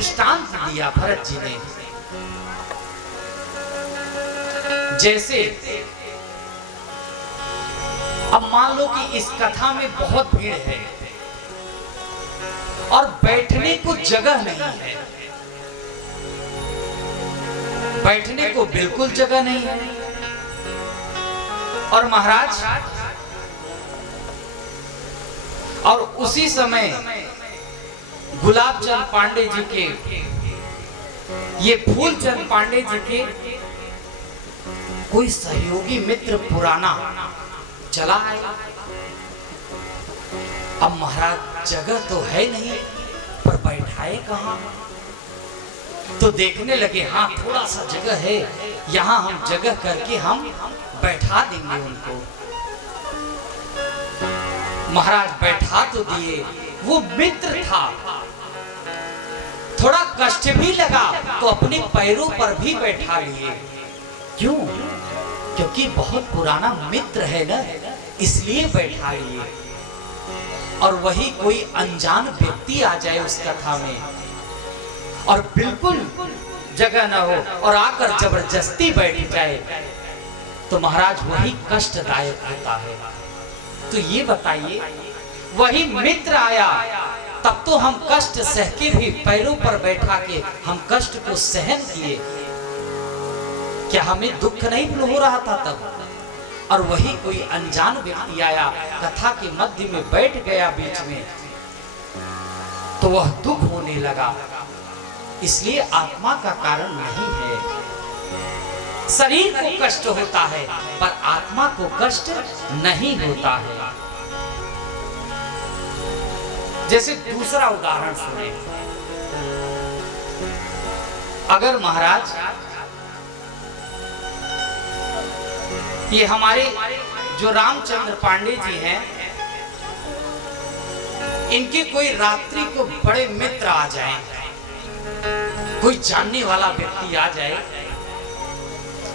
दृष्टांत दिया भरत जी ने। जैसे अब मान लो कि इस कथा में बहुत भीड़ है और बैठने को जगह नहीं है, बैठने को बिल्कुल जगह नहीं है। और महाराज और उसी समय गुलाबचंद पांडे जी के, ये फूलचंद पांडे जी के कोई सहयोगी मित्र पुराना चला आया। अब महाराज जगह तो है नहीं, पर बैठाए कहां? तो देखने लगे, हाँ थोड़ा सा जगह है, यहां हम जगह करके हम बैठा देंगे उनको। महाराज बैठा तो दिए, वो मित्र था, थोड़ा कष्ट भी लगा तो अपने पैरों पर भी बैठा लिए। क्यों? क्योंकि बहुत पुराना मित्र है ना, इसलिए बैठा लिए। और वही कोई अनजान व्यक्ति आ जाए उस कथा में और बिल्कुल जगह ना हो और आकर जबरदस्ती बैठ जाए, तो महाराज वही कष्टदायक होता है। तो ये बताइए, वही मित्र आया तब तो हम कष्ट सह के भी पैरों पर बैठा के हम कष्ट को सहन किए, क्या हमें दुख नहीं हो रहा था तब? और वही कोई अनजान व्यक्ति आया, कथा के मध्य में बैठ गया बीच में, तो वह दुख होने लगा। इसलिए आत्मा का कारण नहीं है। शरीर को कष्ट होता है पर आत्मा को कष्ट नहीं होता है। जैसे दूसरा उदाहरण सुने, अगर महाराज ये हमारे जो रामचंद्र पांडे जी हैं, इनके कोई रात्रि को बड़े मित्र आ जाएं, कोई जानने वाला व्यक्ति आ जाए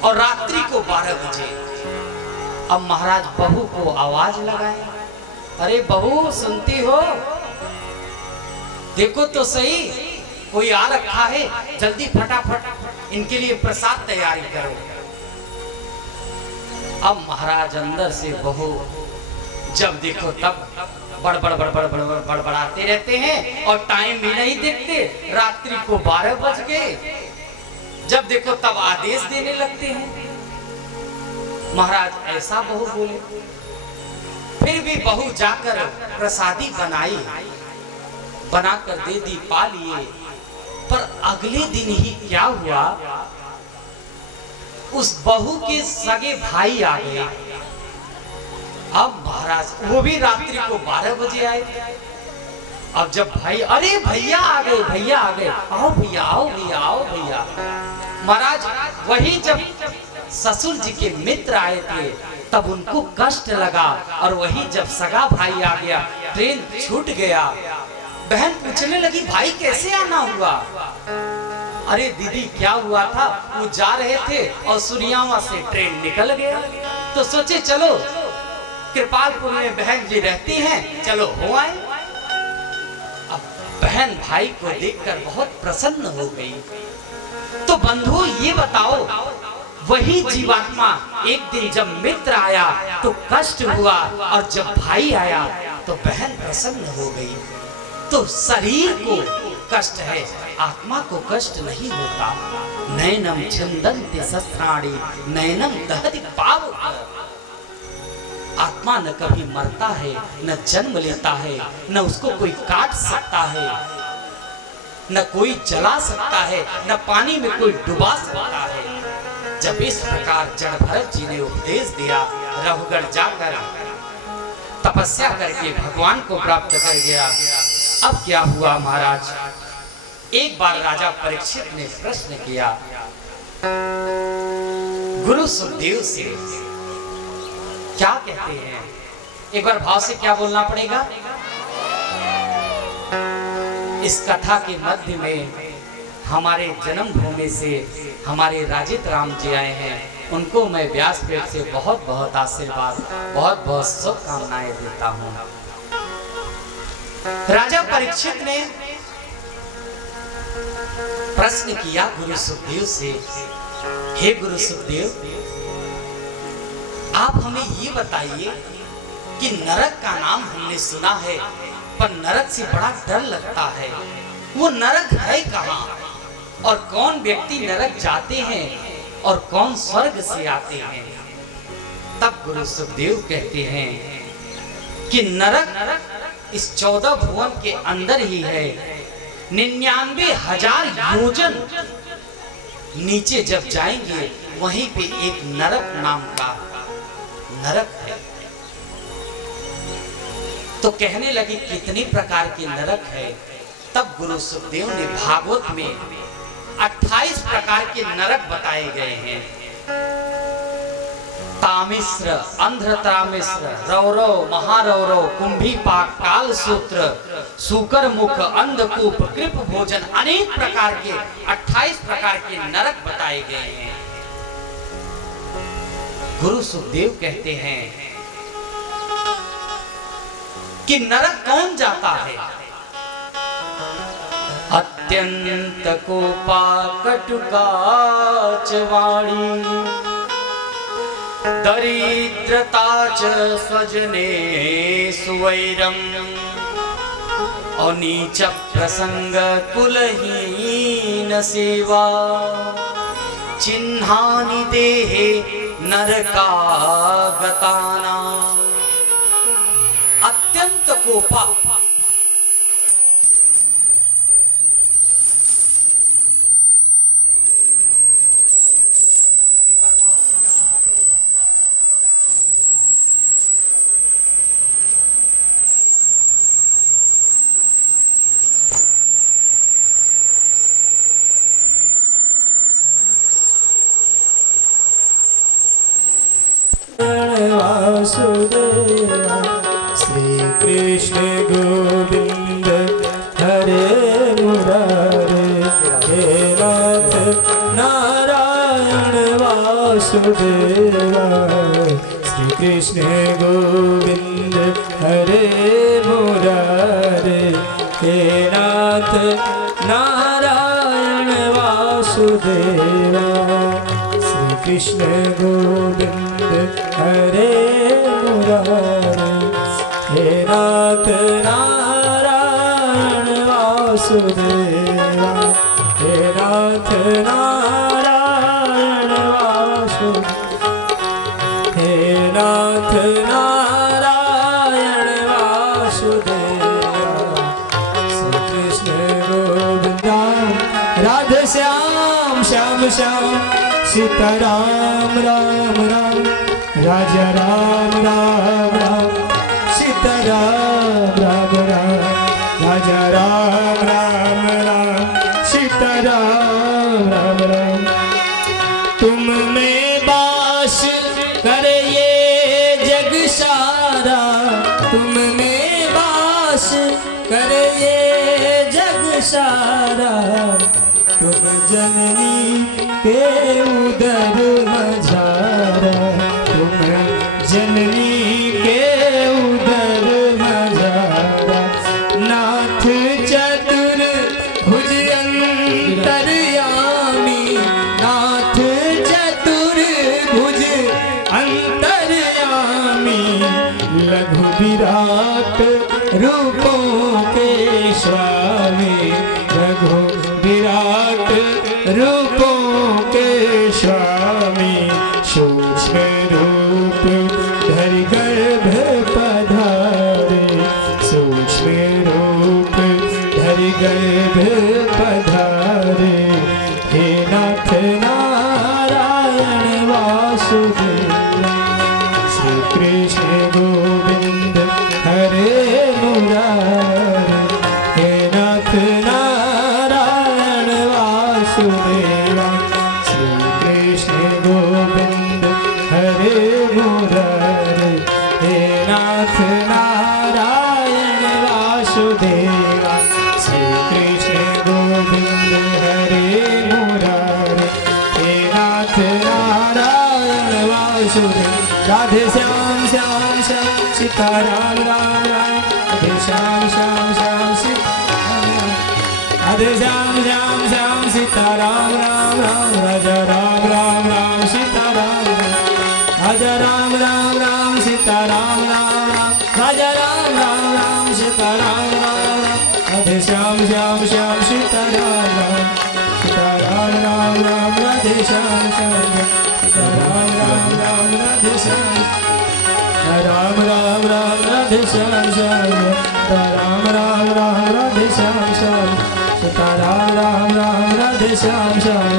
और रात्रि को 12 बजे, अब महाराज बहू को आवाज लगाए, अरे बहू सुनती हो, देखो तो सही कोई आ रखा है, जल्दी फटाफट इनके लिए प्रसाद तैयारी करो। अब महाराज अंदर से बहू जब देखो तब बड़बड़ाते रहते हैं और टाइम भी नहीं देखते, रात्रि को 12 बज गए, जब देखो तब आदेश देने लगते हैं। महाराज ऐसा बहू बोले, फिर भी बहू जाकर प्रसादी बनाई, बनाकर दे दी, पा लिए। पर अगले दिन ही क्या हुआ, उस बहू के सगे भाई आ गए। अब महाराज वो भी रात्रि को 12 बजे आए। अब जब भाई, अरे भैया आ गए, भैया आ गए, आओ भैया, आओ भैया, आओ भैया। महाराज वही जब ससुर जी के मित्र आए थे तब उनको कष्ट लगा, और वही जब सगा भाई आ गया, ट्रेन छूट गया। बहन पूछने लगी, भाई कैसे आना हुआ? अरे दीदी क्या हुआ था, वो जा रहे थे और सुरियावा से ट्रेन निकल गया, तो सोचे चलो कृपालपुर में बहन जी रहती हैं, चलो हो आए। अब बहन भाई को देखकर बहुत प्रसन्न हो गई। तो बंधु ये बताओ, वही जीवात्मा एक दिन जब मित्र आया तो कष्ट हुआ, और जब भाई आया तो बहन प्रसन्न हो गई। तो शरीर को कष्ट है, आत्मा को कष्ट नहीं होता। नैनम छिंदन्ति शस्त्राणि नैनम दहति पावक। आत्मा न कभी मरता है, न जन्म लेता है, न उसको कोई काट सकता है, न कोई जला सकता है, न पानी में कोई डुबा सकता है। जब इस प्रकार जड़ भरत जी ने उपदेश दिया, रघुगढ़ जाकर तपस्या करके भगवान को प्राप्त कर गया। अब क्या हुआ महाराज, एक बार राजा परीक्षित ने प्रश्न किया गुरु सुखदेव से, क्या कहते हैं? एक बार भाव से क्या बोलना पड़ेगा? इस कथा के मध्य में हमारे जन्मभूमि से हमारे राजित राम जी आए हैं, उनको मैं व्यासपीठ से बहुत बहुत आशीर्वाद, बहुत बहुत शुभकामनाएं देता हूँ। राजा परीक्षित ने प्रश्न किया गुरु सुखदेव से, हे गुरु सुखदेव, आप हमें ये बताइए कि नरक का नाम हमने सुना है, पर नरक से बड़ा डर लगता है। वो नरक है कहाँ और कौन व्यक्ति नरक जाते हैं और कौन स्वर्ग से आते हैं? तब गुरु सुखदेव कहते हैं कि नरक इस 14 भुवन के अंदर ही है। 99,000 योजन नीचे जब जाएंगे वहीं पे एक नरक नाम का नरक है। तो कहने लगे कितने प्रकार के नरक है। तब गुरु सुखदेव ने भागवत में 28 प्रकार के नरक बताए गए हैं। तामिश्र, अंध्रतामिश्र, रौरव, महारौरव, कुंभीपाक, कालसूत्र, सूकर मुख, अंधकूप, कृप भोजन, अनेक प्रकार के 28 प्रकार के नरक बताए गए हैं। गुरु सुखदेव कहते हैं कि नरक कौन जाता है? अत्यंत कोपा कटुकाच वाणी, दरिद्रता च स्वजने सुवैरम, अनीच प्रसंग कुलहीन सेवा, चिन्हानि देहे नरकागताना। अत्यंत कोपा, वासुदेवा श्री कृष्ण गोविंद हरे मुरारे, हे नाथ नारायण वासुदेवा श्री कृष्ण गोविंद हरे मुरारे, हे नाथ नारायण वासुदेवा श्री कृष्ण गोविंद हरे मुरारे, हे नाथ नारायण वासुदेवा, हे नाथ नारायण वासुदेवा, हे नाथ नारायण वासुदेवा श्री कृष्ण गोविंद। राधे श्याम श्याम श्याम, सीताराम राम राम, राजा राम राम राम, सीताराम राम राम, राजा राम राम राम, सीताराम राम राम। तुम में वास करे ये जग सारा, तुम में वास करे ये जग सारा, तुम जननी के उदर मझारा, तुम जननी के उदर मझारा। नाथ चतुर भुज अंतर्यामी, नाथ चतुर भुज अंतर्यामी, लघु विराट रूपों के स्वामी, लघु विराट रूपों के स्वामी, सूक्ष्म रूप धरि गर्भ पधारे, सूक्ष्म रूप धरि गर्भ पधारे, हे नाथ नारायण वासुदेव श्री कृष्ण गोविंद हरे मुरारे, हे नाथ नारायण वासुदेवा श्री कृष्ण गोविंद हरे मुरारे, हे नाथ नारायण वासुदेवा श्री कृष्ण गोविंद हरे मुरारे, हे नाथ नारायण वासुदेव। राधे श्याम श्याम श्याम, सीताराम राम राम, राधे श्याम श्याम श्याम, सीताराम राम, राधे श्याम श्याम श्याम, सीता राम राम राम राजा राम राम राम सीता राम राजा राम राम राम सीता राम राम राम राजा राम राम राम सीता राम राम राधे श्याम श्याम श्याम सीता राम राम राम राधे श्याम श्याम सीता राम राम राधे श्याम राम राम राधे श्याम श्याम राम राम राधे श्याम श्याम सीता राम राधे श्याम श्याम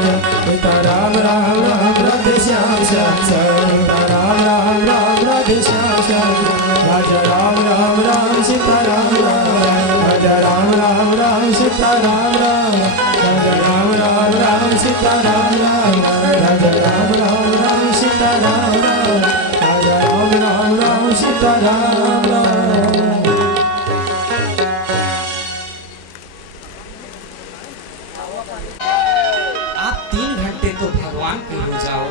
सीता राम राधे श्याम श्याम सीता राम राधे श्याम श्याम राजा राम सीता राम राजा राम सीता राम राजा राम सीता राम राजा राम सीता राम राजा राम सीता राम आप 3 घंटे तो भगवान के हो जाओ।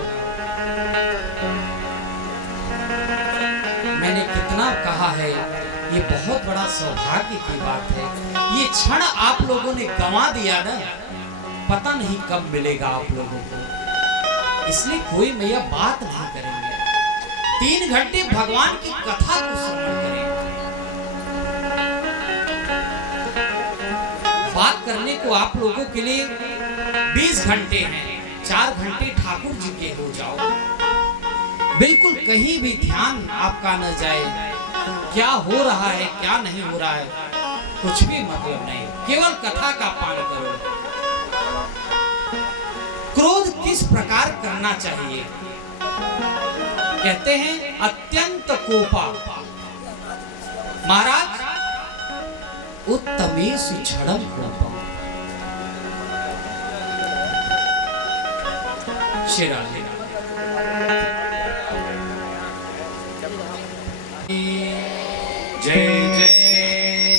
मैंने कितना कहा है, ये बहुत बड़ा सौभाग्य की बात है। ये क्षण आप लोगों ने गंवा दिया ना, पता नहीं कब मिलेगा आप लोगों को। इसलिए कोई मैया बात नहीं करेंगे, 3 घंटे भगवान की कथा को श्रवण करें। बात करने को आप लोगों के लिए 20 घंटे हैं, 4 घंटे ठाकुर जी के हो जाओ। बिल्कुल कहीं भी ध्यान आपका न जाए, क्या हो रहा है क्या नहीं हो रहा है कुछ भी मतलब नहीं, केवल कथा का पान करो। क्रोध किस प्रकार करना चाहिए? कहते हैं अत्यंत कोपा। महाराज उत्तमेषु क्षणम कोपम। श्री राधे जय जय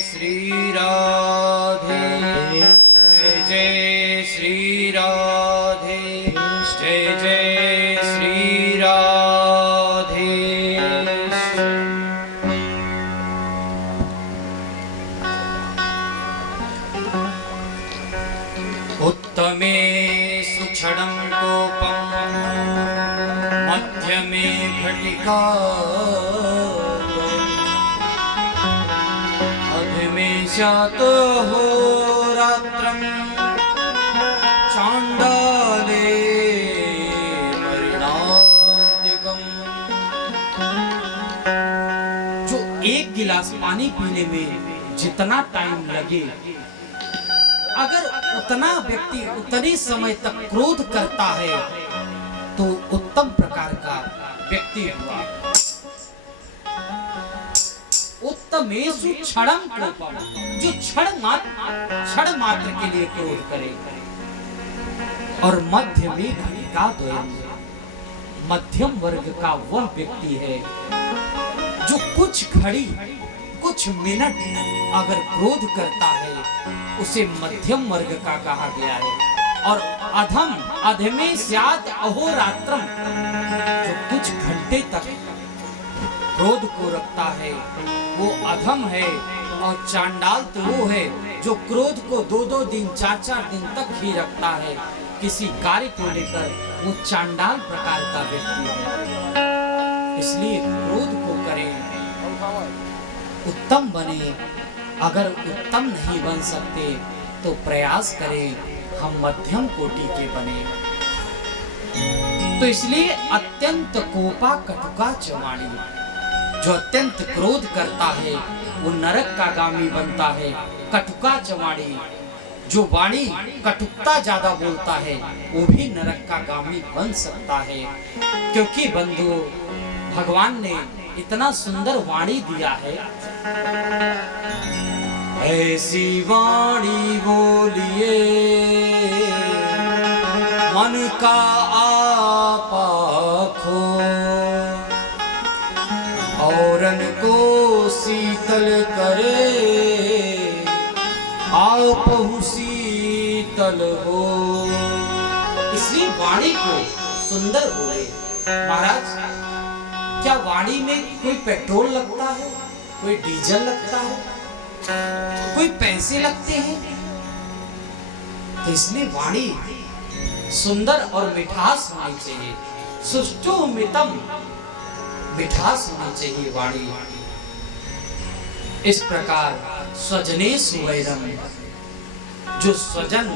श्री राधे, जय जय श्री राधे, जय जय श्री राधे। उत्तमेषु क्षणं कोपं मध्यमे घटिका स्यात् होरात्रं चाण्डाले परिणान्तिकम्। जो 1 गिलास पानी पीने में जितना टाइम लगे, अगर उतना व्यक्ति उतने समय तक क्रोध करता है तो उत्तम प्रकार का व्यक्ति हुआ। उत्तमेषु क्षणम कोपम, जो क्षण मात्र के लिए क्रोध करे। और मध्य में घटिका द्वयम्, मध्यम वर्ग का वह व्यक्ति है जो कुछ घड़ी कुछ मिनट अगर क्रोध करता है उसे मध्यम वर्ग का कहा गया है। और अधम अधमे स्यात् अहोरात्रम, जो कुछ घंटे तक क्रोध को रखता है वो अधम है। और चांडाल तो वो है जो क्रोध को 2-2 दिन 4-4 दिन तक ही रखता है। किसी कार्य को लेकर वो चांडाल प्रकार का व्यक्ति है। इसलिए क्रोध को करें, उत्तम बने। अगर उत्तम नहीं बन सकते तो प्रयास करें हम मध्यम कोटि के बने। तो इसलिए अत्यंत कोपा कटुका चवाणी, जो अत्यंत क्रोध करता है वो नरक का गामी बनता है। कटुका चवाणी, जो वाणी कटुकता ज्यादा बोलता है वो भी नरक का गामी बन सकता है। क्योंकि बंधु भगवान ने इतना सुंदर वाणी दिया है, ऐसी वाणी बोलिए मन का आपा खो, औरन को शीतल करे आप शीतल हो। इसलिए वाणी को सुंदर बोले। महाराज, क्या वाणी में कोई पेट्रोल लगता है, कोई डीजल लगता है, कोई पैसे लगते हैं? तो इसलिए वाणी सुंदर और मिठास होनी चाहिए, सुष्टु मितम, मिठास होनी चाहिए वाणी। इस प्रकार स्वजने सुवैरम, जो स्वजन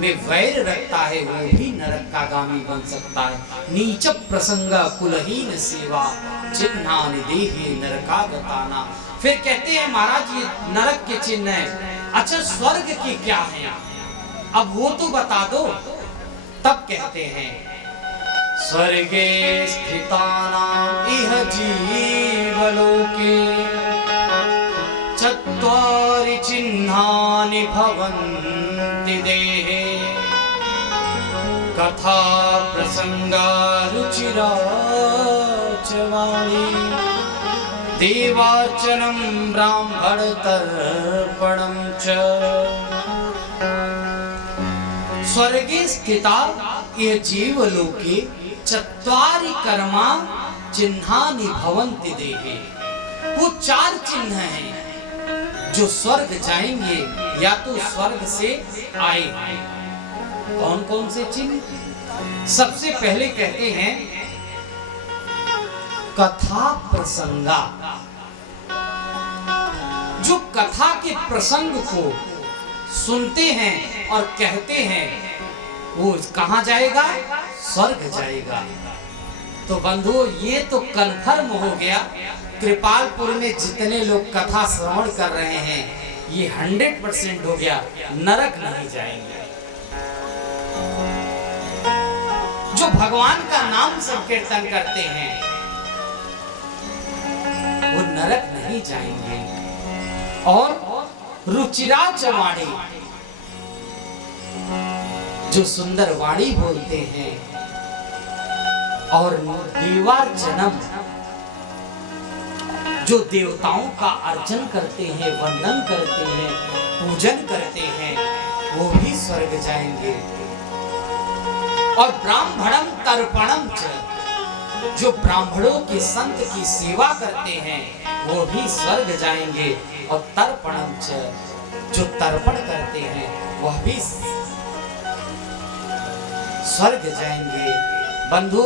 में वैर रखता है वो भी नरक का गामी बन सकता है। नीच प्रसंग कुलहीन सेवा चिन्हान देहे नरकागताना। फिर कहते हैं महाराज ये नरक के चिन्ह है, अच्छा स्वर्ग के क्या है, अब वो तो बता दो। तब कहते हैं स्वर्गे स्थितानां इह जीवलोके चत्वारि चिन्हानि भवन्ति देहे कथा प्रसंगा रुचिरा च वाणी देवार्चनं ब्राह्मण तर्पणं च। स्वर्गे स्थिता ये जीवलोके चत्वारि कर्मा चिन्हानि भवन्ति देहे। वो 4 चिन्ह हैं जो स्वर्ग जाएंगे या तो स्वर्ग से आए हैं। कौन कौन से चिन्ह? सबसे पहले कहते हैं कथा प्रसंगा, जो कथा के प्रसंग को सुनते हैं और कहते हैं वो कहां जाएगा? स्वर्ग जाएगा। तो बंधुओं ये तो कन्फर्म हो गया, कृपालपुर में जितने लोग कथा श्रवण कर रहे हैं ये 100% हो गया, नरक नहीं जाएंगे। जो भगवान का नाम संकीर्तन करते हैं वो नरक नहीं जाएंगे। और रुचिरा च वाणी, जो सुंदर वाणी बोलते हैं और देवार्चनम, जो देवताओं का अर्चन करते हैं, वंदन करते हैं, पूजन करते हैं, वो भी स्वर्ग जाएंगे। और ब्राह्मणम तर्पणम च, जो ब्राह्मणों के संत की सेवा करते हैं वो भी स्वर्ग जाएंगे। और तर्पणम च, जो तर्पण करते हैं वह भी स्वर्ग जाएंगे। बंधु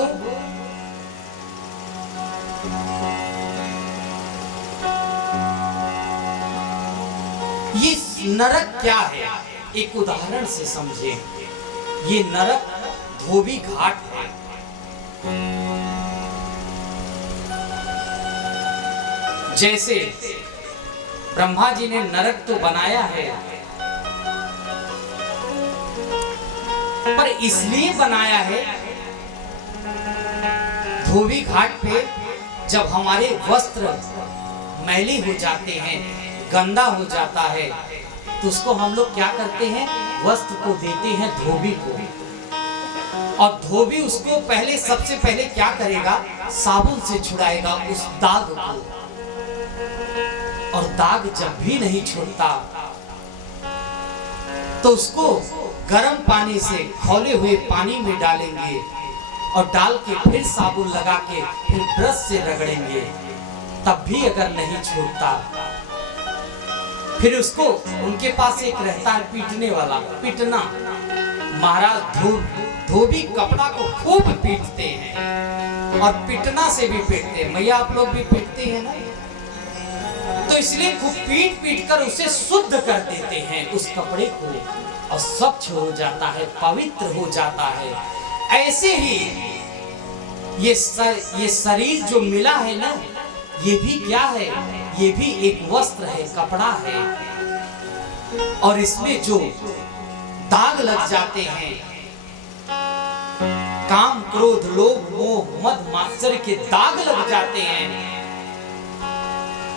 ये नरक क्या है एक उदाहरण से समझे। ये नरक धोबी घाट है। जैसे ब्रह्मा जी ने नरक तो बनाया है, पर इसलिए बनाया है धोबी घाट पे जब हमारे वस्त्र मैले हो जाते हैं, गंदा हो जाता है, तो उसको हम लोग क्या करते हैं? वस्त्र को देते हैं धोबी को। और धोबी उसको पहले सबसे पहले क्या करेगा? साबुन से छुड़ाएगा उस दाग को। और दाग जब भी नहीं छूटता तो उसको गर्म पानी से खौले हुए पानी में डालेंगे और डाल के फिर साबुन लगा के फिर ब्रश से रगड़ेंगे, तब भी अगर नहीं छूटता फिर उसको उनके पास एक रहता है पीटने वाला, पीटना। महाराज धोबी कपड़ा को खूब पीटते हैं और पीटना से भी पीटते हैं। मैया आप लोग भी पीटते हैं ना, तो इसलिए खूब पीट पीट कर उसे शुद्ध कर देते हैं उस कपड़े को, और स्वच्छ हो जाता है, पवित्र हो जाता है। ऐसे ही ये शरीर जो मिला है ना, ये भी क्या है? ये भी एक वस्त्र है, कपड़ा है। और इसमें जो दाग लग जाते हैं, काम क्रोध लोभ मोह मद मात्सर्य के दाग लग जाते हैं,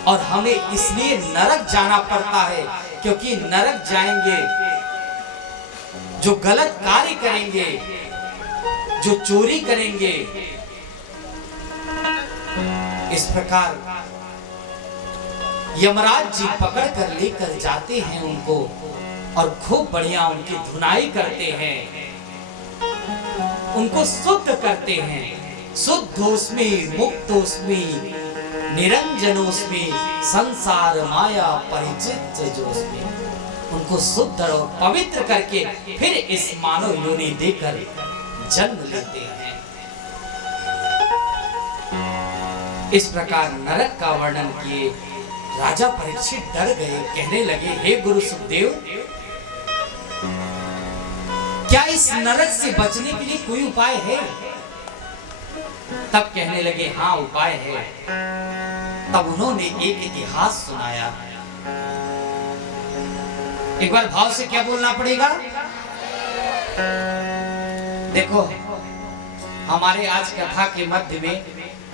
और हमें इसलिए नरक जाना पड़ता है, क्योंकि नरक जाएंगे जो गलत कार्य करेंगे, जो चोरी करेंगे। इस प्रकार यमराज जी पकड़ कर लेकर जाते हैं उनको और खूब बढ़िया उनकी धुनाई करते हैं, उनको शुद्ध करते हैं। शुद्धोस्मि मुक्तोस्मि निरंजनोस्मि संसार माया परिचित जोस्मि। उनको शुद्ध और पवित्र करके फिर इस मानव योनि देकर जन्म लेते हैं। इस प्रकार नरक का वर्णन किए राजा परीक्षित डर गए, कहने लगे, हे गुरु सुखदेव, क्या इस नरक से बचने के लिए कोई उपाय है? तब कहने लगे, हाँ उपाय है। तब उन्होंने एक इतिहास सुनाया। एक बार भाव से क्या बोलना पड़ेगा? देखो, हमारे आज कथा के मध्य में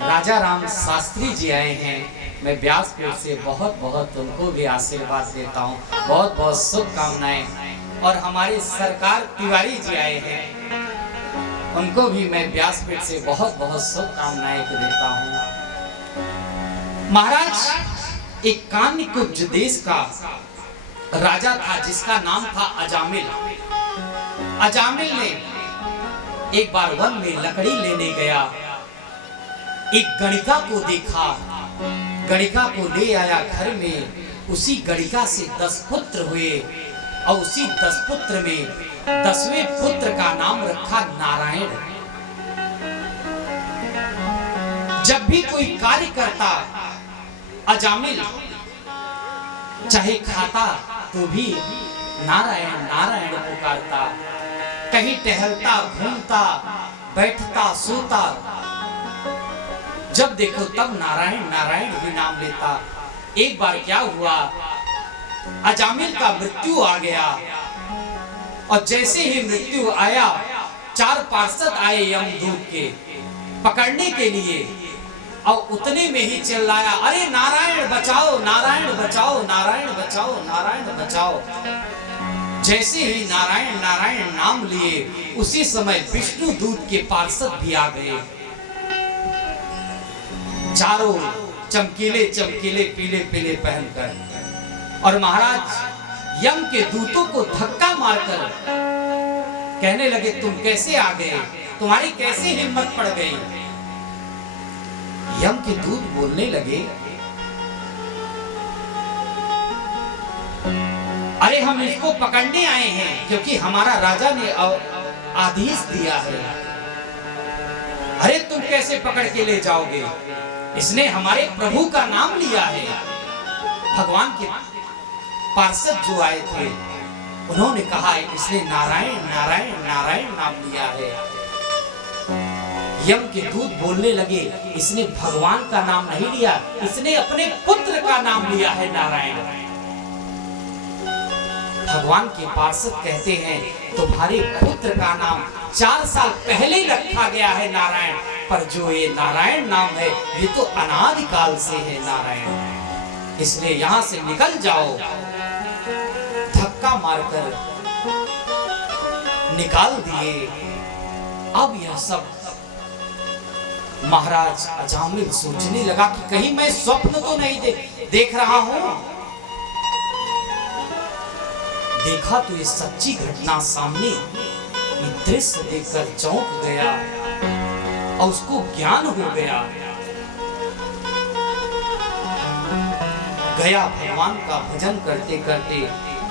राजा राम शास्त्री जी आए हैं। मैं व्यासपीठ से बहुत बहुत उनको भी आशीर्वाद देता हूँ, बहुत बहुत शुभकामनाएं। और हमारे सरकार तिवारी जी आए हैं, उनको भी मैं व्यासपीठ से बहुत बहुत शुभकामनाएं देता हूँ। महाराज, एक कान्यकुब्ज देश का राजा था जिसका नाम था अजामिल। अजामिल ने एक बार वन में लकड़ी लेने गया, एक गणिका को देखा, गणिका को ले आया घर में। उसी गणिका से 10 पुत्र हुए और उसी 10 पुत्र में 10वें पुत्र का नाम रखा नारायण। जब भी कोई कार्य करता अजामिल, चाहे खाता तो भी नारायण नारायण पुकारता, कहीं टहलता घूमता बैठता सोता, जब देखो तब नारायण नारायण ही नाम लेता। एक बार क्या हुआ, अजामिल का मृत्यु आ गया और जैसे ही मृत्यु आया, 4 पार्षद आए यमदूत के पकड़ने के लिए और उतने में ही चिल्लाया, अरे नारायण बचाओ, नारायण बचाओ, नारायण बचाओ, नारायण बचाओ। जैसे ही नारायण नारायण नाम लिए, उसी समय विष्णु दूत के पार्षद भी आ गए। चारों चमकीले चमकीले पीले पीले पहनकर, और महाराज यम के दूतों को धक्का मारकर कहने लगे, तुम कैसे आ गए, तुम्हारी कैसे हिम्मत पड़ गई? यम के दूत बोलने लगे, अरे हम इसको पकड़ने आए हैं क्योंकि हमारा राजा ने आदेश दिया है। अरे तुम कैसे पकड़ के ले जाओगे? इसने हमारे प्रभु का नाम लिया है। भगवान के पार्षद जो आए थे उन्होंने कहा, इसने नारायण नारायण नारायण नाम लिया है। यम के दूत बोलने लगे, इसने भगवान का नाम नहीं लिया, इसने अपने पुत्र का नाम लिया है नारायण। भगवान के पार्षद कहते हैं, तुम्हारे पुत्र का नाम 4 साल पहले रखा गया है नारायण, पर जो ये नारायण नाम है ये तो अनादिकाल से है नारायण, इसलिए यहाँ से निकल जाओ। धक्का मारकर निकाल दिए। अब यह सब महाराज अजामिल सोचने लगा कि कहीं मैं स्वप्न तो नहीं देख रहा हूं। देखा तो ये सच्ची घटना सामने, ये दृश्य देखकर चौंक गया और उसको ज्ञान हो गया। गया भगवान का भजन करते करते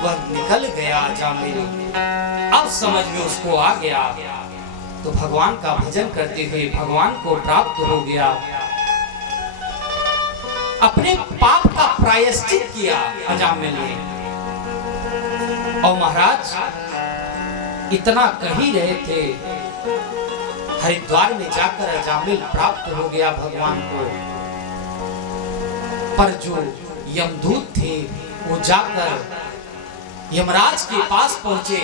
वह निकल गया अजामिल। अब समझ में उसको आ गया तो भगवान का भजन करते हुए भगवान को प्राप्त हो गया। अपने पाप का प्रायश्चित किया अजामिल ने। और महाराज इतना कह ही रहे थे, हरिद्वार में जाकर अजामिल प्राप्त हो गया भगवान को। पर जो यमदूत थे वो जाकर यमराज के पास पहुंचे,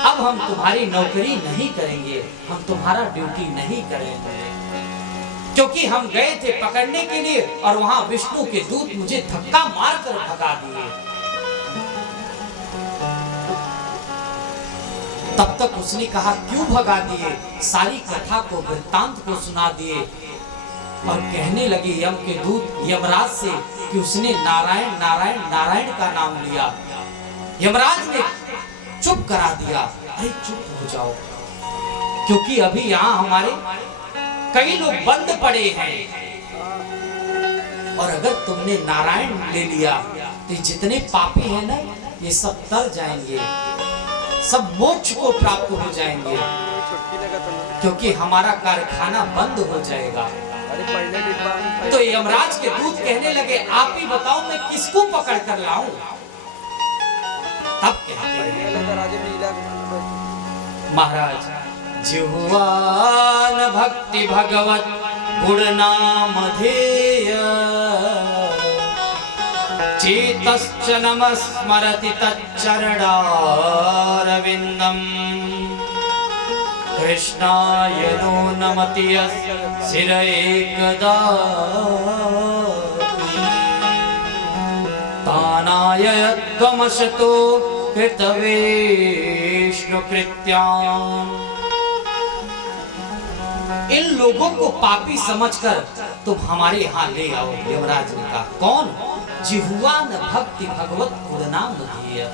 अब हम तुम्हारी नौकरी नहीं करेंगे, हम तुम्हारा ड्यूटी नहीं करेंगे, क्योंकि हम गए थे पकड़ने के लिए और वहां विष्णु के दूत मुझे धक्का मारकर भगा दिए। तब तक उसने कहा, क्यों भगा दिए? सारी कथा को वृत्तांत को सुना दिए और कहने लगे यम के दूत यमराज से कि उसने नारायण नारायण नारायण का नाम लिया। यमराज ने चुप करा दिया, अरे चुप हो जाओ, क्योंकि अभी यहाँ हमारे कई लोग बंद पड़े हैं, और अगर तुमने नारायण ले लिया तो जितने पापी हैं ना, ये सब तर जाएंगे, सब मोक्ष को प्राप्त हो जाएंगे, क्योंकि हमारा कारखाना बंद हो जाएगा। तो यमराज के दूत कहने लगे, आप ही बताओ मैं किसको पकड़ कर लाऊं? तब कहते हैं महाराज, जिह्वान भक्ति भगवत गुण नाम ध्येय, चेतश्च नमस्मरति तच्चरणारविन्दम्, कृष्णाय नो नमति शिर एकदा, तानाय यद्वमशतो कृतवेष्णु कृत्याम्। इन लोगों को पापी समझकर तुम हमारे यहाँ ले आओ। यमराज ने कहा, कौन? जिह्वान भक्ति भगवत गुणनाम ध्येय।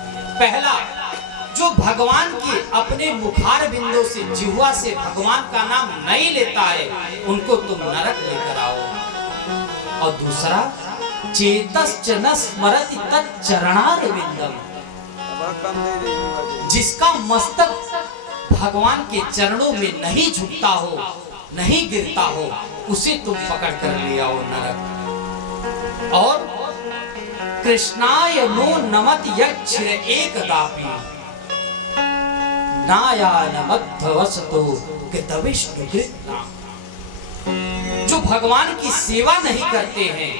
पहला, जो भगवान की अपने मुखार बिंदु से, जिह्वा से भगवान का नाम नहीं लेता है, उनको तुम नरक लेकर आओ। और दूसरा, चेतश्च न स्मरति तच्चरणारविंदम्, जिसका मस्तक भगवान के चरणों में नहीं झुकता हो, नहीं गिरता हो, उसे तुम पकड़ कर ले आओ नरक। और कृष्णाय नो नमति यक्षिर एकदापि, नायानमध्वसतो कृतविष्णु कृत्याम्। जो भगवान की सेवा नहीं करते हैं,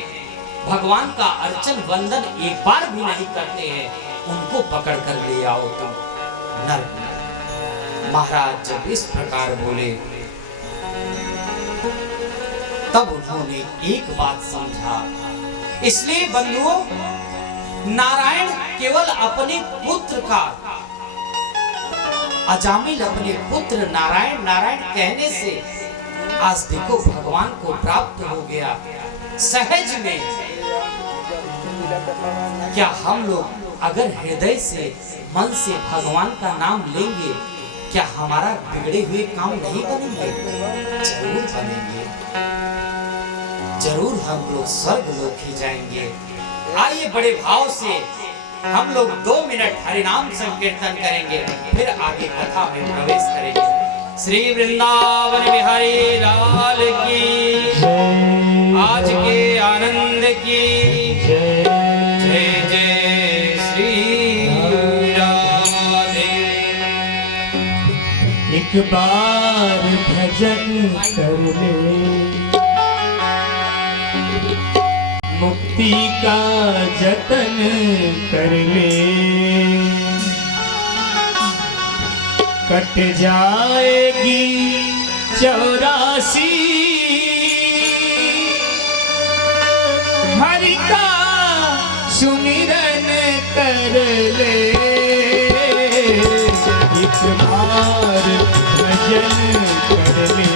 भगवान का अर्चन वंदन एक बार भी नहीं करते हैं, उनको पकड़ कर ले आओ तुम नरक। महाराज जब इस प्रकार बोले, तब उन्होंने एक बात समझा। इसलिए बंधुओं, नारायण केवल अपने पुत्र का, अजामिल अपने पुत्र नारायण नारायण कहने से आज देखो भगवान को प्राप्त हो गया सहज में। क्या हम लोग अगर हृदय से, मन से भगवान का नाम लेंगे, क्या हमारा बिगड़े हुए काम नहीं बनेंगे? जरूर बनेंगे, जरूर हम लोग स्वर्ग लोक ही जाएंगे। आइए बड़े भाव से हम लोग 2 मिनट हरिनाम संकीर्तन करेंगे, फिर आगे कथा में प्रवेश करेंगे। श्री वृंदावन बिहारी लाल की, आज के आनंद की जय जय श्री राधे। एक बार भजन कर ले, मुक्ति का जतन कर ले, कट जाएगी 84 हरि का सुमिरन कर ले। एक बार भजन कर ले,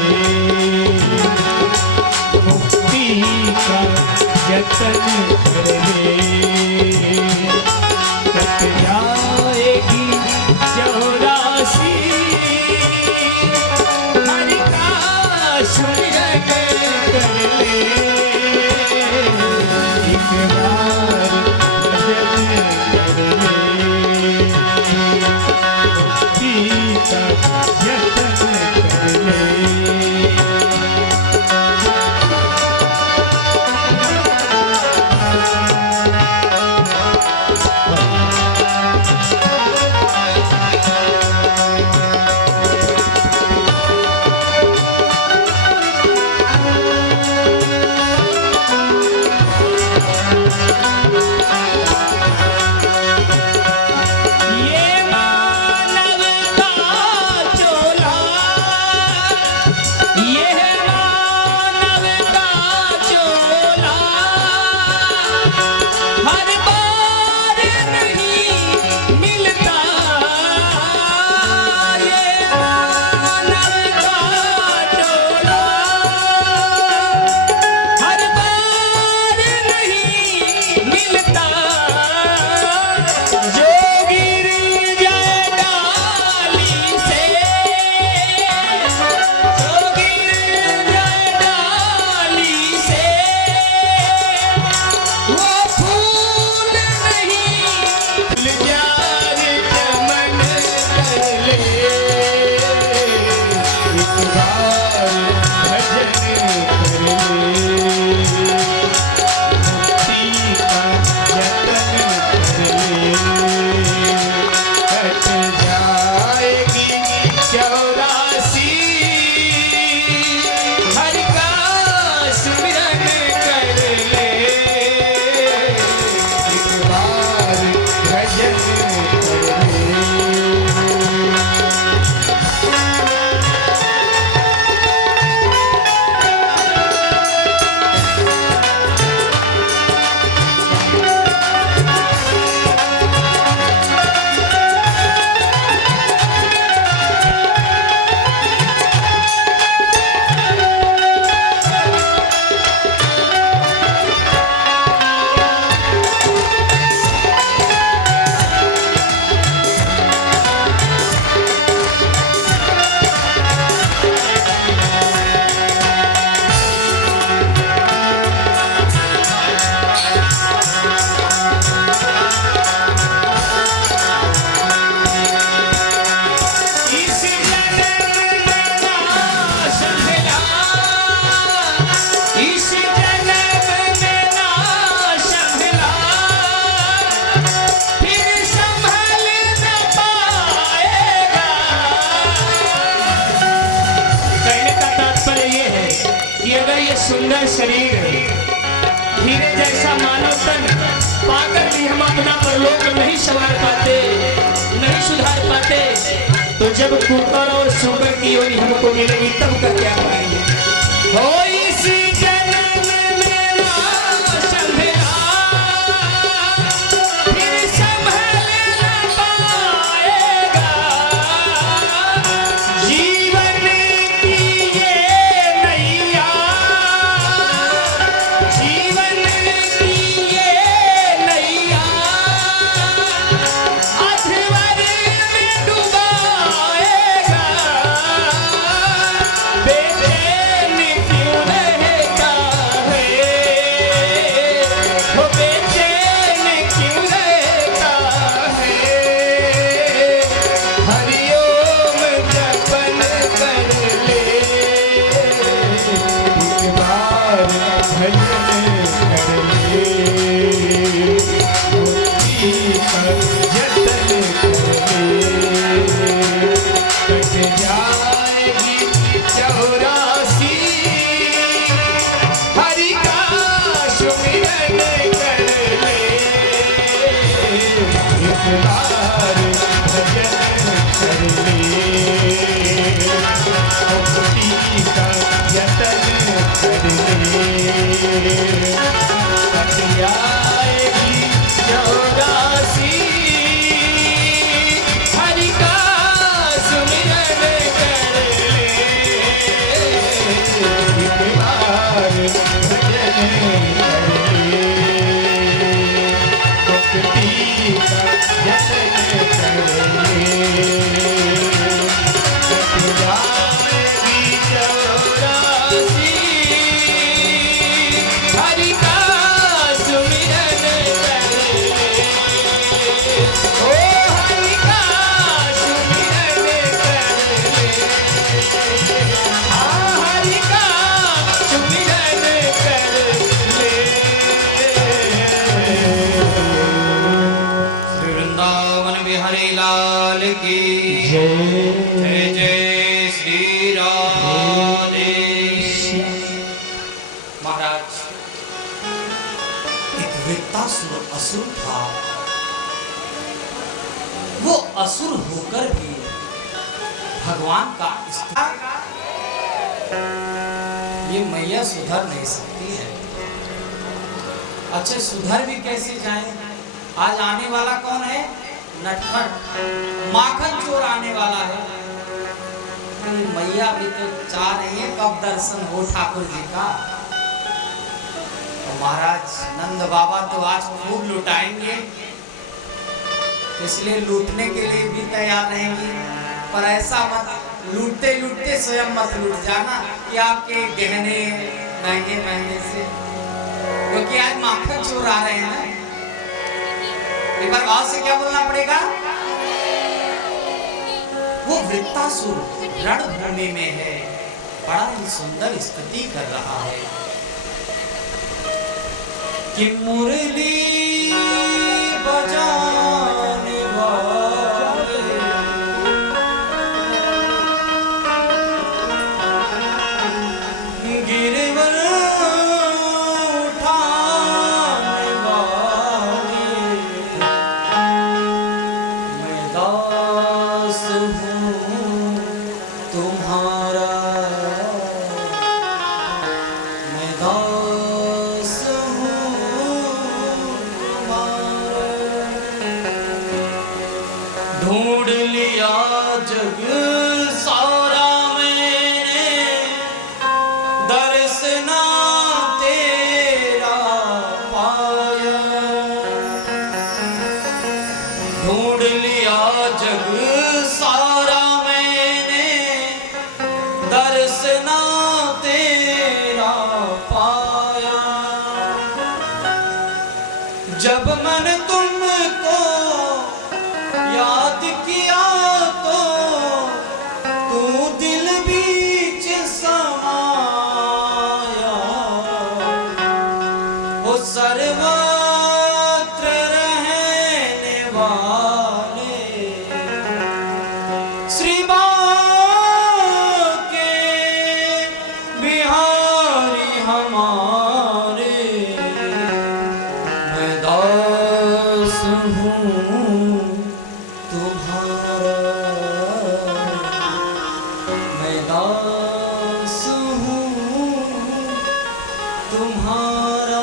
मुक्ति का जतन कर ले, कट जाएगी 84 हरि का सुमिरन कर ले। एक बार भजन कर ले, मुक्ति का जतन कर ले। ये मानव का चोला कि अगर ये सुंदर शरीर हीरे जैसा मानव तन पाकर भी हम अपना परलोक नहीं संवार पाते, नहीं सुधार पाते, तो जब कुकर और सुगर की योनि हमको मिलेगी तब का क्या करेंगे? हो इसी जन्म में ना संभला, फिर संभल न पाएगा। जीवन की ये नैया, जीवन की ये नैया अधवर में डुबाएगा। बेचैन क्यों रहता है, वो बेचैन क्यों रहता है। हरिओम जपन कर ले, एक बार भजन कर ले, मुक्ति का यत्न कर ले, कट जाएगी 84। हरि का सुमिरन कर ले, एक बार भजन कर ले, मुक्ति का यत्न कर ले, कट जाएगी 84। हरि का सुमिरन कर ले, एक बार भजन कर ले, मुक्ति का यत्न कर ले, कट जाएगी 84। हरि का सुमिरन कर ले, ओ हरि का सुमिरन कर ले, हरि का सुमिरन कर ले। श्री वृंदावन बिहारी लाल की जय जय श्री राधे। महाराज, एक वृत्तासुर असुर था। वो असुर होकर भी भगवान का ये मैया सुधर नहीं सकती है। अच्छा, सुधर भी कैसे जाए? आज आने वाला कौन है? नटखट माखन चोर आने वाला है। अरे मैया भी तो चाह रही है कब दर्शन हो ठाकुर जी का। तो महाराज नंद बाबा तो आज खूब लुटाएंगे, इसलिए लूटने के लिए भी तैयार रहेंगे। पर ऐसा मत लूटते लूटते स्वयं मत लूट जाना कि आपके गहने महंगे महंगे से, क्योंकि आज माखन चोर आ रहे हैं ना। एक बार गाँव से क्या बोलना पड़ेगा? वो वृत्तासुर रणभूमि में है, बड़ा ही सुंदर स्तुति कर रहा है कि मुरली बजाने वाले गिरवर उठाने वाले, मैं दास हूँ तुम्हारा, मैं दास हूँ दास हूँ तुम्हारा।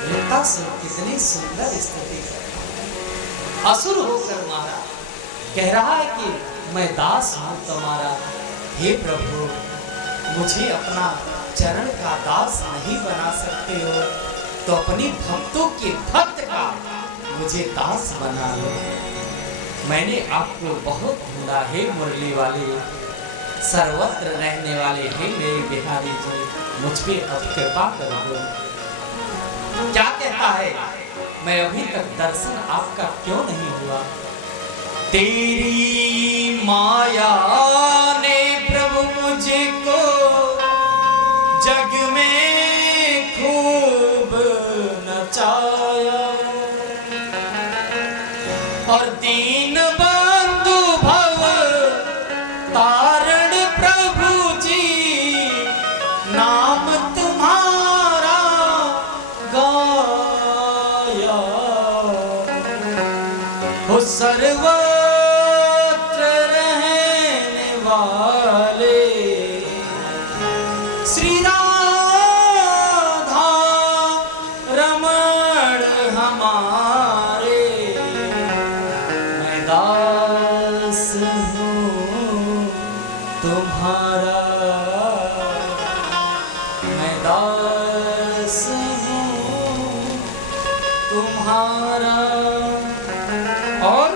वृत्ता से कितनी सुंदर स्तुति कर रहा है। असुर होकर मारा, कह रहा है कि मैं दास हूँ तुम्हारा। हे प्रभु, मुझे अपना चरण का दास नहीं बना सकते हो, तो अपनी भक्तों के भक्त का मुझे दास बना लो। मैंने आपको बहुत ढूंढा, हे मुरली वाले, सर्वत्र रहने वाले, हे मेरे बिहारी जी, मुझ पे अब कृपा कर दो। क्या कहता है, मैं अभी तक दर्शन आपका क्यों नहीं हुआ? तेरी माया ने प्रभु मुझको जग में खूब नचाया, और दीन बंधु भव तारण प्रभु जी, नाम तुम्हारा गाया। हो सर्वत्र रहने वाले श्री राधा रमण हमारे, मैं दास हूँ तुम्हारा, मैं दास हूँ तुम्हारा। और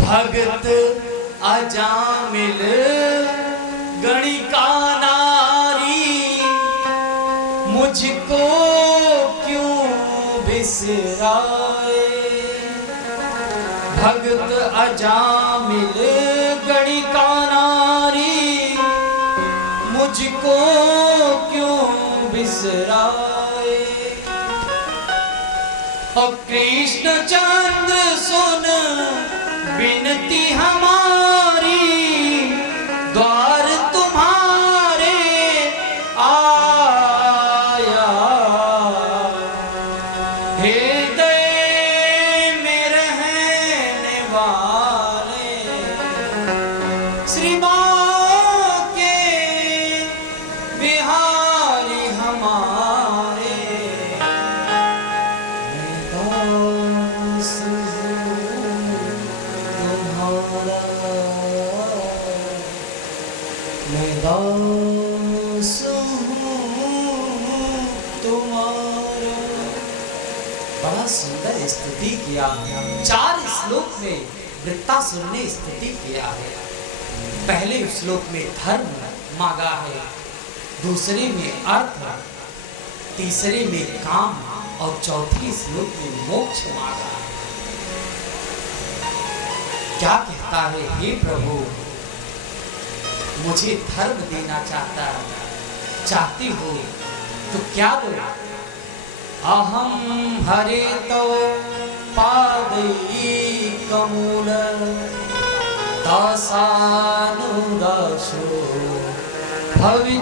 भगत अजामिल गणिका नारी, मुझको क्यों बिसराए? भगत अजामिल गणिका नारी, मुझको क्यों बिसराए? और कृष्ण चंद्र सुन विनती हमारी, द्वार तुम्हारे आया। हृदय में रहने वाले श्री बांके बिहारी हमारे, मैं दास हूँ तुम्हारा। बड़ा सुंदर स्तुति किया। 4 श्लोक में वृत्तासुर ने स्तुति किया है। पहले श्लोक में धर्म मांगा है, दूसरे में अर्थ, तीसरे में काम, और चौथी श्लोक में मोक्ष मांगा है। क्या कहता है, हे प्रभु, मुझे धर्म देना चाहती हो तो क्या दो? अहम हरे तो पादैकमूल दासानुदासो भवितास्मि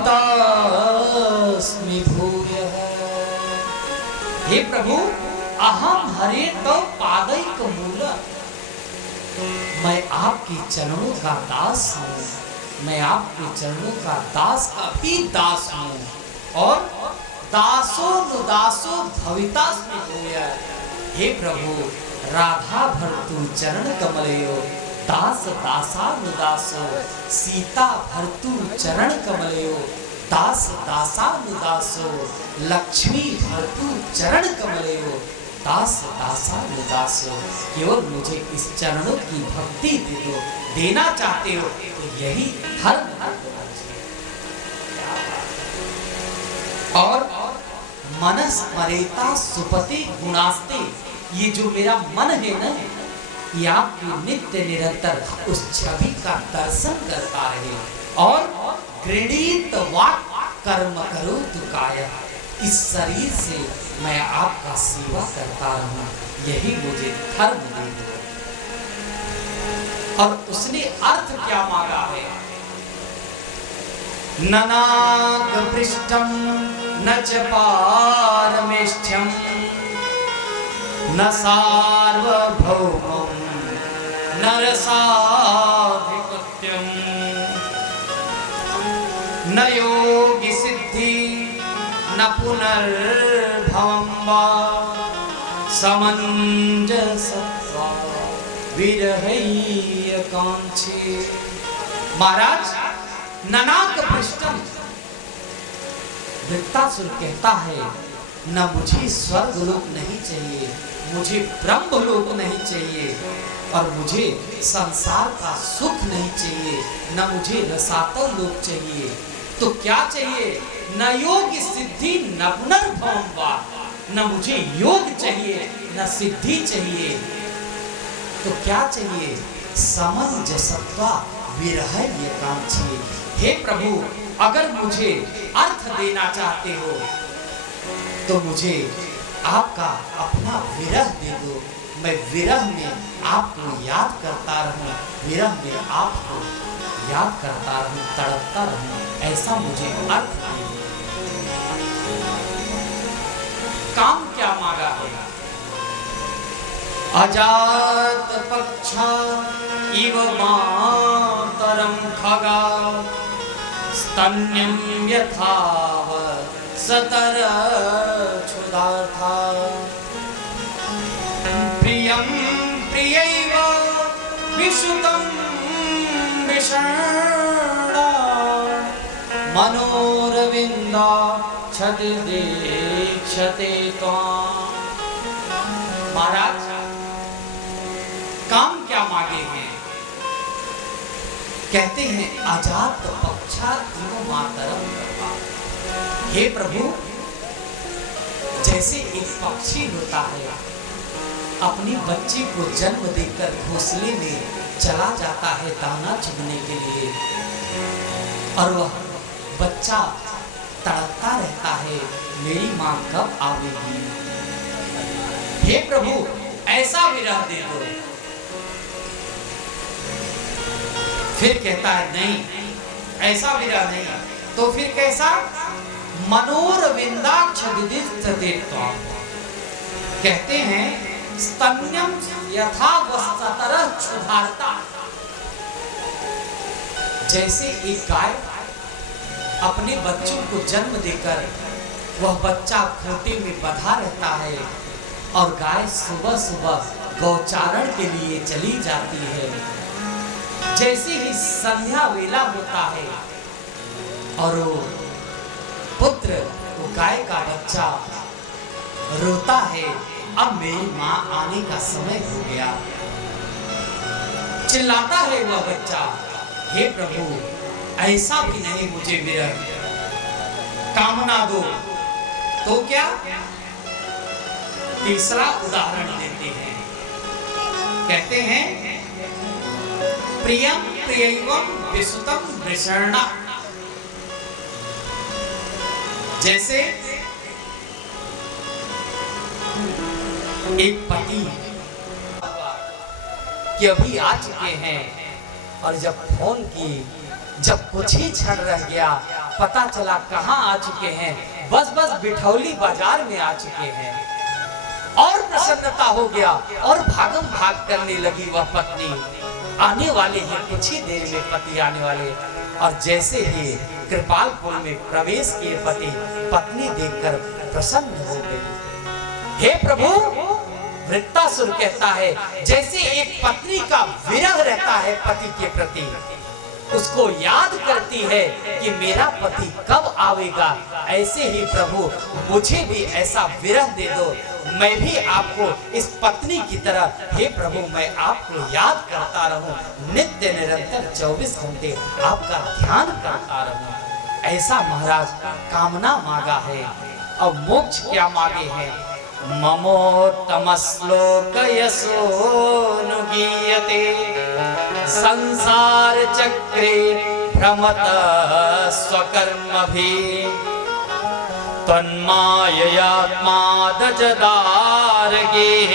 भूयः। हे प्रभु, अहम हरे तो पादैकमूल, मैं आपके चरणों का दास हूँ, मैं आपके चरणों का दास का भी दास हूँ। और दासो नुदासो भवितास्मि भूयः। हे प्रभु, राधा भर्तु चरण कमलयो, दास दासानुदासो, सीता भर्तु चरण कमलयो, दास दासानुदासो, लक्ष्मी भर्तु चरण कमलयो, दास दासानुदासो। केवल मुझे इस चरणों की भक्ति दे दो, देना चाहते हो तो यही धर्म है। और मनस्मरेता सुपति गुणास्ते, ये जो मेरा मन है ना, ये आपकी नित्य निरंतर उस छवि का दर्शन करता रहे। और गृणीत वाक् कर्म करो तु काया, इस शरीर से मैं आपका सेवा करता रहूं, यही मुझे धर्म दे दो। और उसने अर्थ क्या मांगा है? ननाग पृष्ठम न च पारमेष्ठ्यम, न सार्वभौमं नरसाधिपत्यम। न योगी सिद्धि न पुनर्भवं वा समंजसत्वा विरहैकांक्षे। महाराज ननाक पृष्ठम, वृत्तासुर कहता है न मुझे स्वर्गलोक नहीं चाहिए, मुझे ब्रह्मलोक नहीं चाहिए, और मुझे संसार का सुख नहीं चाहिए, न मुझे रसातल लोक चाहिए। तो क्या चाहिए? न योग सिद्धि न पुनर्भवं वा, न मुझे योग चाहिए न सिद्धि चाहिए। तो क्या चाहिए? समंजसत्वा विरहैकांक्षे। हे प्रभु, अगर मुझे अर्थ देना चाहते हो तो मुझे आपका अपना विरह दे दो। मैं विरह में आपको याद करता रहूं, विरह में आपको याद करता रहूं, तड़पता रहूं, ऐसा मुझे अर्थ दे दो। काम क्या मांगा है? अजात पक्षा इव मातरम खगा स्तन्यं यथाव सतर क्षुधार्था प्रियं प्रियैव विशुतं विषण्णा मनोरविन्दा छदि दीक्षते त्वाम्। महाराज काम क्या मांगे हैं? कहते हैं अजात पक्षा इव मातरम। हे प्रभु, जैसे एक पक्षी होता है अपनी बच्ची को जन्म देकर घोंसले में चला जाता है दाना चुगने के लिए, और वह बच्चा तड़पता रहता है मेरी मां कब आवेगी। हे प्रभु, ऐसा विरह दे दो। फिर कहता है नहीं, ऐसा विरह नहीं। तो फिर कैसा? मनोरविंदाक्षदिदिष्टते त्वाम्। कहते हैं स्तन्यं यथा वस्ततरः क्षुधार्ता। जैसे एक गाय अपने बच्चों को जन्म देकर वह बच्चा खूंटे में बंधा रहता है, और गाय सुबह सुबह गौचारण के लिए चली जाती है। जैसे ही संध्या वेला होता है और वो पुत्र, वो गाय का बच्चा रोता है, अब मेरी मां आने का समय हो गया। चिल्लाता है वह बच्चा, हे प्रभु, ऐसा भी नहीं मुझे विरह, कामना दो। तो क्या? तीसरा उदाहरण देते हैं, कहते हैं प्रियं प्रियैवं विसुतं विषण्णा। जैसे एक पति कि अभी आ चुके हैं, और जब फोन की, जब कुछ ही क्षण रह गया, पता चला कहाँ आ चुके हैं, बस बिठौली बाजार में आ चुके हैं, और प्रसन्नता हो गया, और भागम भाग करने लगी वह पत्नी। आने वाले हैं, कुछ ही देर में पति आने वाले। और जैसे ही कृपालपुर में प्रवेश किए पति, पत्नी देखकर प्रसन्न हो गई। हे प्रभु, वृत्तासुर कहता है जैसे एक पत्नी का विरह रहता है पति के प्रति, उसको याद करती है कि मेरा पति कब आवेगा, ऐसे ही प्रभु मुझे भी ऐसा विरह दे दो। मैं भी आपको इस पत्नी की तरह, हे प्रभु, मैं आपको याद करता रहूं, नित्य निरंतर 24 घंटे आपका ध्यान करता रहूं। ऐसा महाराज कामना मांगा है। अब मोक्ष क्या मांगे हैं? ममोत्तमश्लोकयसोऽनुगीयते संसार चक्रे भ्रमत स्वकर्मभिः तन्माययात्मादजदार्गेः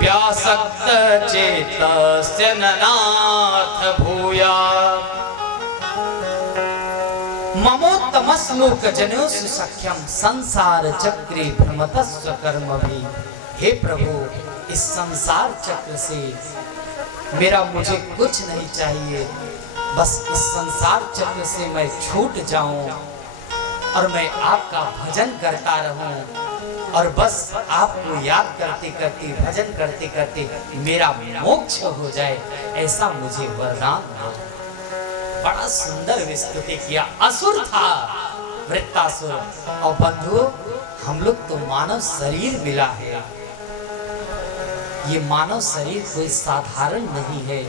व्यासक्त चेतस्य ननाथ भूयात्। ममोत्तमश्लोक जनोऽसि सख्यं संसार चक्रे भ्रमतस्व कर्मभिः। हे प्रभु, इस संसार चक्र से मेरा मुझे कुछ नहीं चाहिए, बस इस संसार चक्र से मैं छूट जाऊं और मैं आपका भजन करता रहूं और बस आपको याद करते करते भजन करते करते मेरा मोक्ष हो जाए, ऐसा मुझे वरदान दो। बड़ा सुंदर विस्तुति किया। असुर था वृत्तासुर, और बंधु हम लोग तो मानव शरीर मिला है। ये मानव शरीर कोई साधारण नहीं है।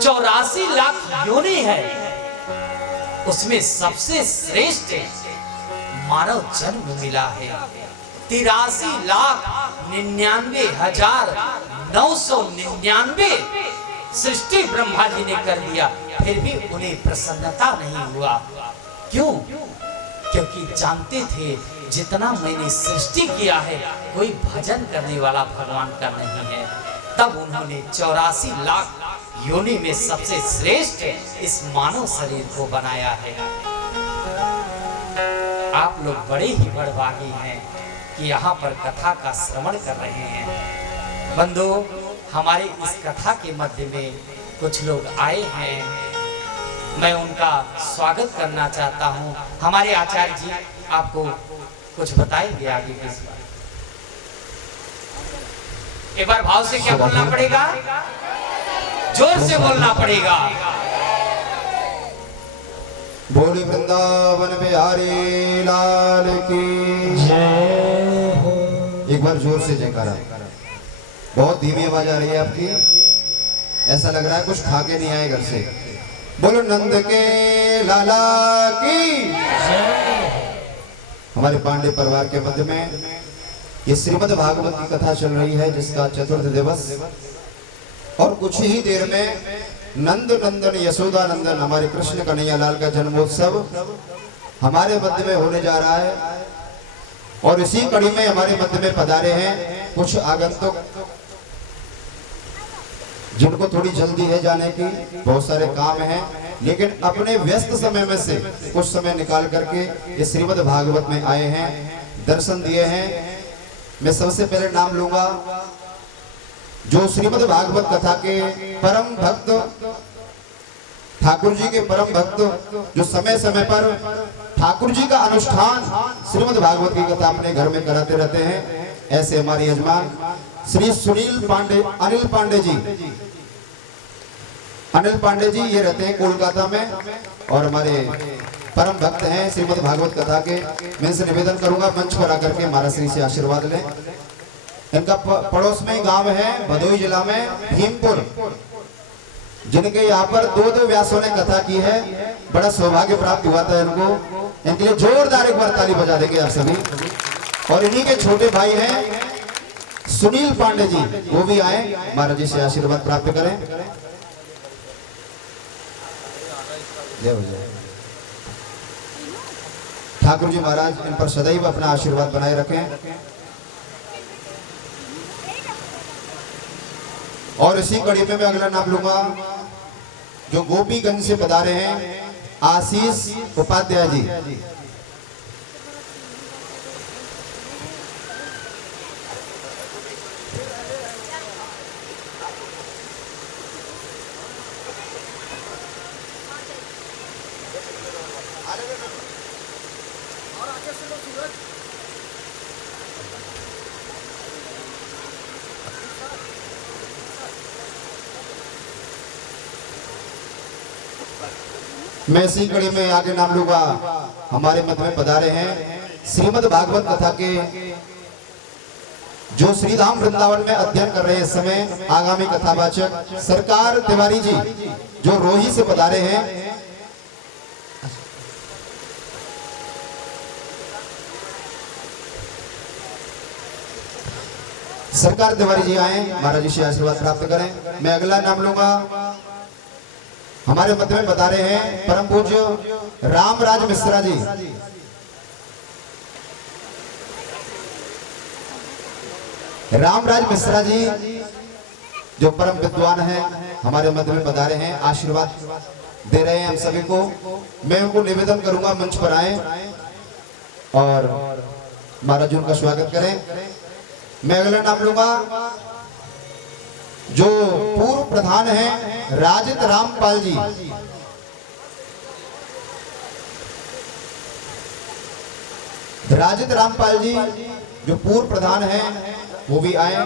84 लाख योनि है, उसमें सबसे श्रेष्ठ मानव जन्म मिला है। 83,99,999 सृष्टि ब्रह्मा जी ने कर दिया, फिर भी उन्हें प्रसन्नता नहीं हुआ। क्यों? क्योंकि जानते थे जितना मैंने सृष्टि किया है कोई भजन करने वाला भगवान का नहीं है। तब उन्होंने 84 लाख योनि में सबसे श्रेष्ठ इस मानव शरीर को बनाया है। आप लोग बड़े ही बड़भागी हैं कि यहाँ पर कथा का श्रवण कर रहे हैं। बंधु, हमारे इस कथा के मध्य में कुछ लोग आए हैं, मैं उनका स्वागत करना चाहता हूँ। हमारे आचार्य जी आपको कुछ बताएंगे आगे किस बात। एक बार भाव से क्या बोलना पड़ेगा? जोर से बोलना पड़ेगा। बोली वृंदावन बिहारी लाल की जय। एक बार जोर से जयकारा। बहुत धीमी आवाज आ रही है आपकी, ऐसा लग रहा है कुछ खा के नहीं आए घर से। बोलो नंद के लाला की जय। हमारे पांडे परिवार के मध्य में ये श्रीमद् भागवत की कथा चल रही है, जिसका चतुर्थ दिवस, और कुछ ही देर में नंद नंदन यशोदा नंदन हमारे कृष्ण कन्हैया लाल का जन्मोत्सव हमारे मध्य में होने जा रहा है। और इसी कड़ी में हमारे मध्य में पधारे हैं कुछ आगंतुक, जिनको थोड़ी जल्दी है जाने की, बहुत सारे काम हैं, लेकिन अपने व्यस्त समय में से कुछ समय निकाल करके ये श्रीमद् भागवत में आए हैं, दर्शन दिए हैं। मैं सबसे पहले नाम लूंगा जो श्रीमद् भागवत कथा के परम भक्त, ठाकुर जी के परम भक्त, जो समय समय पर ठाकुर जी का अनुष्ठान श्रीमद् भागवत की कथा अपने घर में कराते रहते हैं। ऐसे हमारे यजमान श्री सुनील पांडे, अनिल पांडे जी ये रहते हैं कोलकाता में, और हमारे परम भक्त हैं श्रीमद् भागवत कथा के। मैं इनसे निवेदन करूंगा मंच पर आकर के महाराज श्री से आशीर्वाद लें। इनका पड़ोस में गांव है भदोही जिला में भीमपुर, जिनके यहाँ पर दो व्यासों ने कथा की है। बड़ा सौभाग्य प्राप्त हुआ था इनको। इनके लिए जोरदार एक बार ताली बजा देंगे आप सभी। और इन्हीं के छोटे भाई हैं सुनील पांडे जी, वो भी आए, महाराज जी से आशीर्वाद प्राप्त करें। ठाकुर जी महाराज इन पर सदैव अपना आशीर्वाद बनाए रखें। और इसी कड़ी में मैं अगला नाम लूंगा जो गोपीगंज से पधारे हैं, आशीष उपाध्याय जी। मैं इसी कड़ी में आगे नाम लूंगा हमारे मध्य में पधारे हैं श्रीमद् भागवत कथा के जो श्री धाम वृंदावन में अध्ययन कर रहे हैं इस समय आगामी कथावाचक सरकार तिवारी जी, जो रोही से पधारे हैं। सरकार तिवारी जी आए, महाराज जी से आशीर्वाद प्राप्त करें। मैं अगला नाम लूंगा, हमारे मध्य में बता रहे हैं परम पूज्य रामराज मिश्रा जी। रामराज मिश्रा जी जो परम विद्वान हैं हमारे मध्य में पधारे हैं, आशीर्वाद दे रहे हैं हम सभी को। मैं उनको निवेदन करूंगा मंच पर आए और महाराज जी उनका स्वागत करें। मैं अगला नाम लूंगा जो पूर्व प्रधान हैं राजित रामपाल जी, राजित रामपाल जी जो पूर्व प्रधान हैं वो भी आए।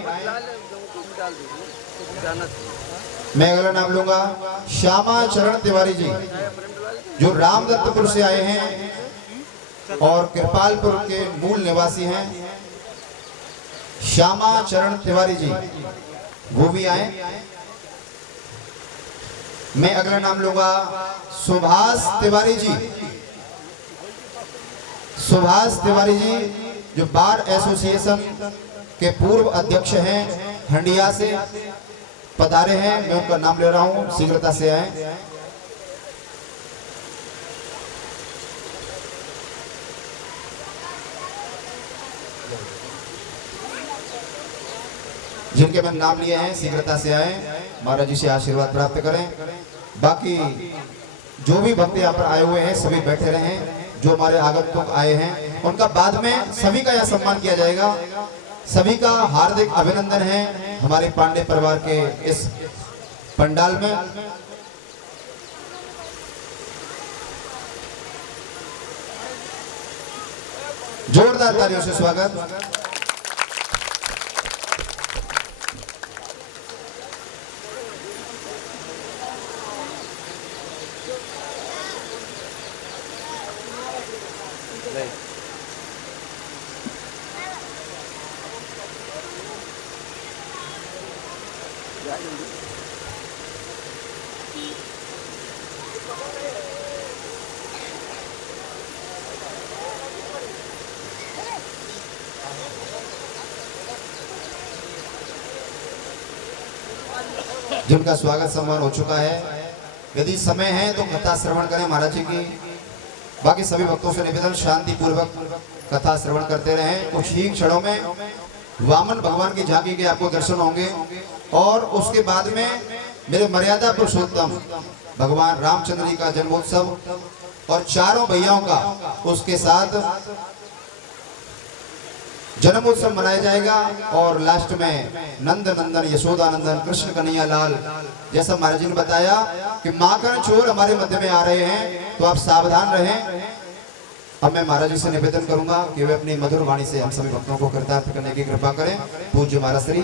मैं अगला नाम लूंगा श्यामा चरण तिवारी जी जो रामदत्तपुर से आए हैं और कृपालपुर के मूल निवासी हैं। श्यामा चरण तिवारी जी वो भी आए। मैं अगला नाम लूंगा सुभाष तिवारी जी, सुभाष तिवारी जी जो बार एसोसिएशन के पूर्व अध्यक्ष हैं, हंडिया से पधारे हैं। मैं उनका नाम ले रहा हूं, शीघ्रता से आए। जिनके मैंने नाम लिए हैं शीघ्रता से आए, महाराज जी से आशीर्वाद प्राप्त करें। बाकी जो भी भक्त यहाँ पर आए हुए हैं सभी बैठे रहें। जो हमारे आगंतुक आए हैं उनका बाद में सभी का यह सम्मान किया जाएगा। सभी का हार्दिक अभिनंदन है हमारे पांडे परिवार के इस पंडाल में। जोरदार तालियों से स्वागत। जिनका स्वागत सम्मान हो चुका है, यदि समय है तो कथा श्रवण करें महाराज जी की। बाकी सभी भक्तों से निवेदन शांति पूर्वक कथा श्रवण करते रहें। कुछ ही क्षणों में वामन भगवान की झांकी के आपको दर्शन होंगे और उसके बाद में मेरे मर्यादा पुरुषोत्तम भगवान रामचंद्र जी का जन्मोत्सव और चारों भैयाओं का उसके साथ जन्मोत्सव मनाया जाएगा। और लास्ट में नंद नंदन यशोदानंदन कृष्ण कन्हैया लाल, जैसा महाराज जी ने बताया कि माखन चोर हमारे मध्य में आ रहे हैं, तो आप सावधान रहें। अब मैं महाराज जी से निवेदन करूंगा कि वे अपनी मधुर वाणी से हम सभी भक्तों को कृतार्थ करने की कृपा करें। पूज्य महाराज श्री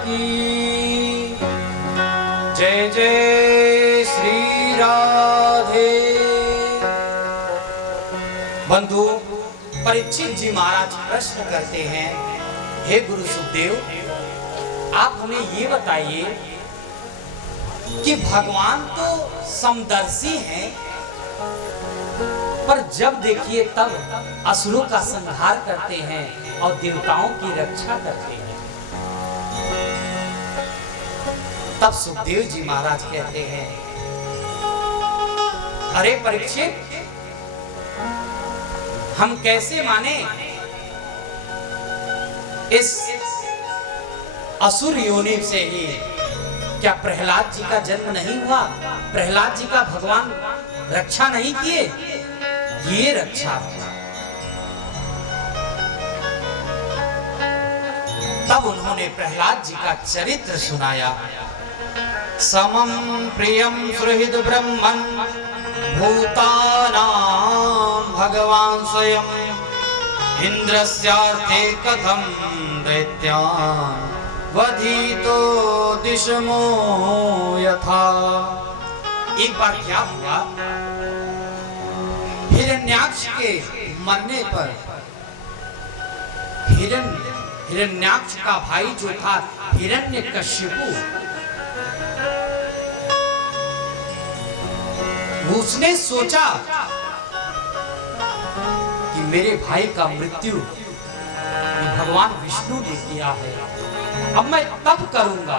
की जय जय श्री राधे। बंधु परीक्षित जी महाराज प्रश्न करते हैं, हे गुरु सुखदेव, आप हमें ये बताइए कि भगवान तो समदर्शी हैं, पर जब देखिए तब असुरों का संहार करते हैं और देवताओं की रक्षा करते हैं। तब सुखदेव जी महाराज कहते हैं, अरे परीक्षित, हम कैसे माने इस असुर योनि से ही क्या प्रहलाद जी का जन्म नहीं हुआ? प्रहलाद जी का भगवान रक्षा नहीं किए? ये रक्षा। तब उन्होंने प्रहलाद जी का चरित्र सुनाया। समम प्रियम सुहृद ब्रह्मन् भूतानां भगवान स्वयं इंद्रस्यार्थे कथम दैत्यान् वधितो दिशमो यथा। एक बार क्या हुआ, हिरण्याक्ष के मरने पर हिरण्याक्ष का भाई जो था हिरण्यकश्यपु, उसने सोचा कि मेरे भाई का मृत्यु भगवान विष्णु ने किया है, अब मैं तप करूंगा